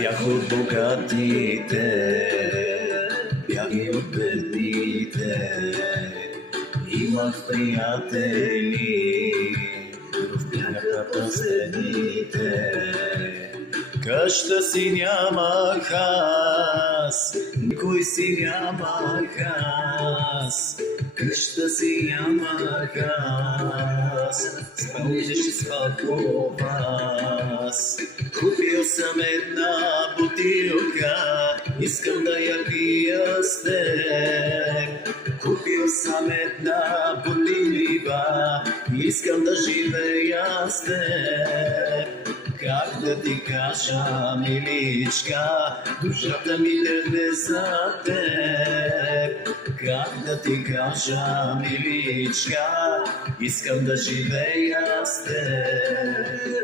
Бях от богатите, бях и от бедните. Имах приятели, но бяха последните. Къща си нямах аз, никой си нямах аз. Къща си нямах аз, спомняш ли спако вас? Купил съм една бутилка, искам да я пия с теб. Купил съм една бутилка, искам да живея с теб. Как да ти кажа, миличка, душата ми дърде за теб. Как да ти кажа, миличка, искам да живея с теб.